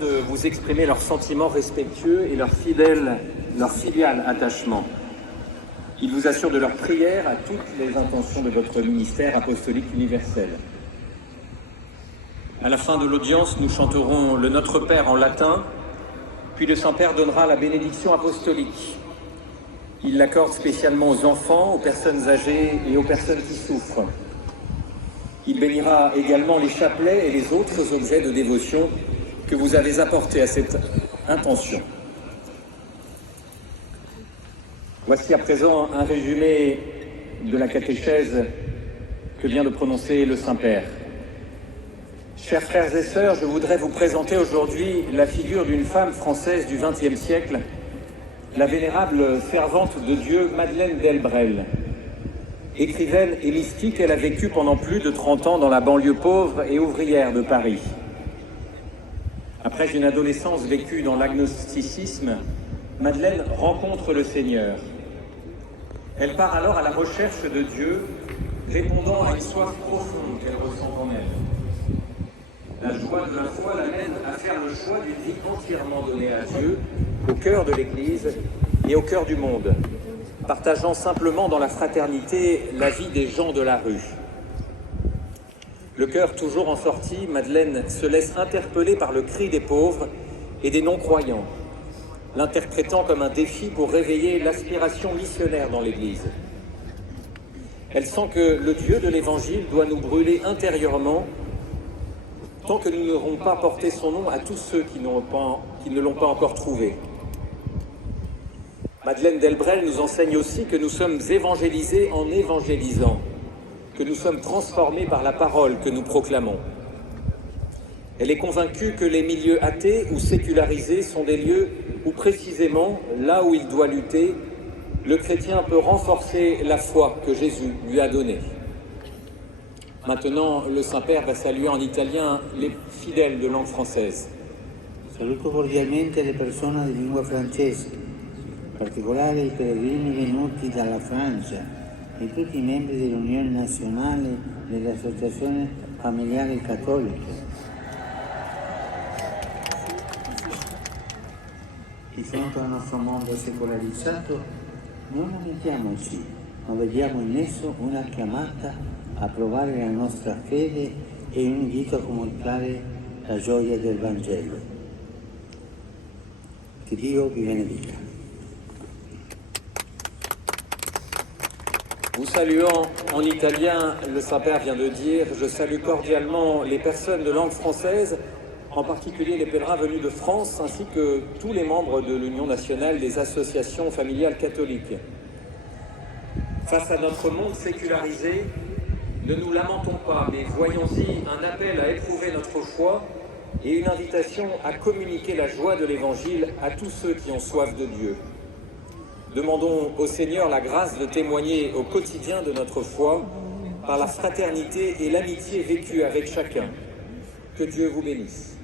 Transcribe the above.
de vous exprimer leurs sentiments respectueux et leur filial attachement. Ils vous assurent de leur prière à toutes les intentions de votre ministère apostolique universel. À la fin de l'audience, nous chanterons le Notre Père en latin, puis le Saint-Père donnera la bénédiction apostolique. Il l'accorde spécialement aux enfants, aux personnes âgées et aux personnes qui souffrent. Il bénira également les chapelets et les autres objets de dévotion que vous avez apportés à cette intention. Voici à présent un résumé de la catéchèse que vient de prononcer le Saint-Père. Chers frères et sœurs, je voudrais vous présenter aujourd'hui la figure d'une femme française du XXe siècle, la vénérable servante de Dieu Madeleine Delbrel. Écrivaine et mystique, elle a vécu pendant plus de 30 ans dans la banlieue pauvre et ouvrière de Paris. Après une adolescence vécue dans l'agnosticisme, Madeleine rencontre le Seigneur. Elle part alors à la recherche de Dieu, répondant à une soif profonde qu'elle ressent en elle. La joie de la foi l'amène à faire le choix d'une vie entièrement donnée à Dieu, au cœur de l'Église et au cœur du monde, partageant simplement dans la fraternité la vie des gens de la rue. Le cœur toujours en sortie, Madeleine se laisse interpeller par le cri des pauvres et des non-croyants, l'interprétant comme un défi pour réveiller l'aspiration missionnaire dans l'Église. Elle sent que le Dieu de l'Évangile doit nous brûler intérieurement tant que nous n'aurons pas porté son nom à tous ceux qui ne l'ont pas encore trouvé. Madeleine Delbrel nous enseigne aussi que nous sommes évangélisés en évangélisant, que nous sommes transformés par la parole que nous proclamons. Elle est convaincue que les milieux athées ou sécularisés sont des lieux où précisément, là où il doit lutter, le chrétien peut renforcer la foi que Jésus lui a donnée. Maintenant, le Saint-Père va saluer en italien les fidèles de langue française. Saluto cordialmente le persone di lingua francese, in particolare i pellegrini venuti dalla Francia e tutti i membri dell'Unione Nazionale delle Associazioni Familiari Cattoliche. Di fronte al nostro mondo secolarizzato non lamentiamoci, ma vediamo in esso una chiamata a provare la nostra fede e un invito a comunicare la gioia del Vangelo. Che Dio vi benedica. Vous saluant en italien, le Saint-Père vient de dire « Je salue cordialement les personnes de langue française, en particulier les pèlerins venus de France, ainsi que tous les membres de l'Union nationale des associations familiales catholiques. » Face à notre monde sécularisé, ne nous lamentons pas, mais voyons-y un appel à éprouver notre foi et une invitation à communiquer la joie de l'Évangile à tous ceux qui ont soif de Dieu. Demandons au Seigneur la grâce de témoigner au quotidien de notre foi par la fraternité et l'amitié vécue avec chacun. Que Dieu vous bénisse.